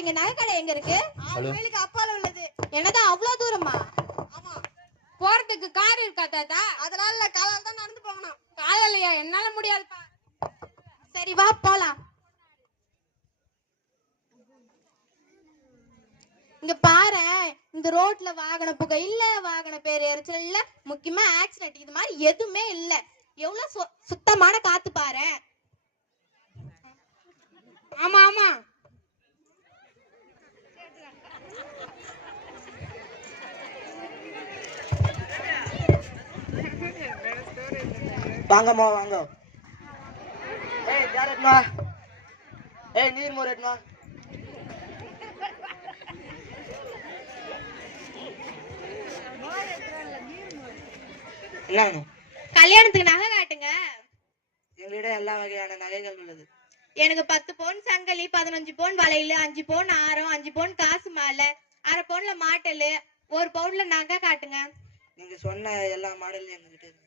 இங்க நகைக்கடை எங்க இருக்கு? 6 மைலுக்கு அப்பால உள்ளது. என்னதான் அவ்வளவு தூரமா? ஆமா. போறதுக்கு கார் இருக்கா தாத்தா? அதனால காலால தான் நடந்து போகணும். காலையிலயா? என்னால முடியாதுப்பா. சரி வா போலாம். இங்க பாரு, இந்த ரோட்ல வாகன புகை இல்ல, வாகன பேர் எரிச்சல் இல்ல, முக்கியமா ஆக்சிடென்ட் இது மாதிரி எதுவுமே இல்ல. எவ்வளவு சுத்தமான காத்து பாரு. ஆமா ஆமா. வாங்கம்மா வாங்க. ஏய் ஜாரட்மா, ஏய் நீர் மோரட்மா. என்ன கல்யாணத்துக்கு நகை காட்டுங்க. எங்களிடம் எல்லா வகையான நகைகள் உள்ளது. எனக்கு 10 பவுன் சங்கிலி, 15 பவுன் வளையல், 5 பவுன் ஆரம், 5 பவுன் காசு மாலை, 1/2 பவுன்ல மாட்டலு, 1 பவுன்ல நகை காட்டுங்க. நீங்க சொன்ன எல்லா மாடலும் எங்ககிட்ட இருக்கு.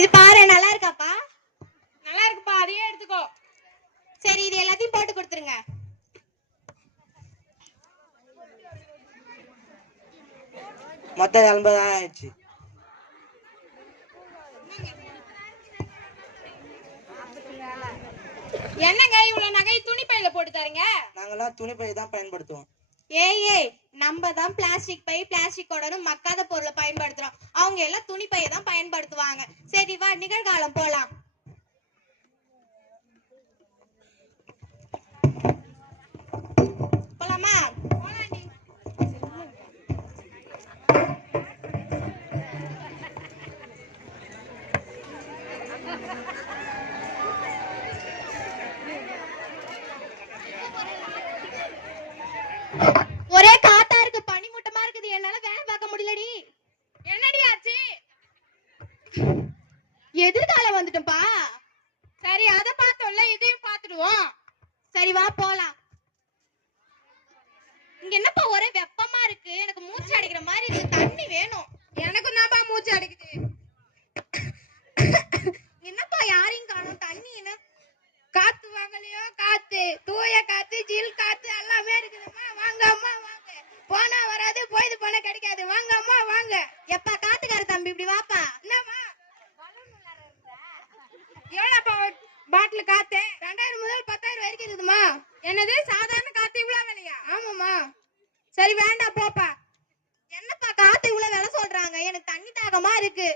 இது பாரு, நல்லா இருக்காப்பா? நல்லா இருக்குப்பா, அதையே எடுத்துக்கோ. சரி, இது எல்லாத்தையும் போட்டு கொடுத்துருங்க. மொத்தம் 80,000 ஆயிடுச்சு. என்னங்க இவ்வளவு நகை துணி பையில போட்டு தரீங்க? நாங்கெல்லாம் துணி பை தான் பயன்படுத்துவோம். ஏய் நம்ம தான் பிளாஸ்டிக் பை, பிளாஸ்டிக் கொடனு மக்காத பொருளை பயன்படுத்துறோம். அவங்க எல்லாம் துணி பையை தான் பயன்படுத்துவாங்க. சரி வா, நிகழ்காலம் போலாம். போலாமா? ஒரே காத்தா இருக்கு, பனிமூட்டமா இருக்குது, என்னால வேலை பார்க்க முடியலடி. என்னடி ஆச்சு? எதிர்காலம் வந்துட்டோம்பா. சரி, அத பார்த்தோம்ல, இதையும் பார்த்துடுவோம். சரி வா போலாம். இங்க என்னப்பா ஒரே வெப்பமா இருக்கு, எனக்கு மூச்சு அடிக்கிற மாதிரி இருக்கு, தண்ணி வேணும். எனக்கும் தான்ப்பா மூச்சு அடிக்குது. என்னப்பா யாரையும் காணோம், தண்ணி என்ன? காத்து வாங்கலையோ? காத்து, தூய காத்து, ஜில் காத்து எல்லாமே இருக்குதுமா. வாங்க அம்மா வாங்க. போனா வராது, போயிது போனா கிடைக்காது. வாங்க அம்மா வாங்க. எப்பா காத்துக்கார தம்பி, இப்படி வாப்பா. என்னம்மா எவ்வளோப்பா பாட்டில் காத்து? 2000 முதல் 10,000 வரைக்கும் இருக்குதுமா. என்னது சாதாரண காத்து இவ்வளவு விலையா? ஆமாம்மா. சரி வேண்டாம் போப்பா. என்னப்பா காத்து இவ்வளவு விலை சொல்றாங்க, எனக்கு தண்ணி தாகமா இருக்கு.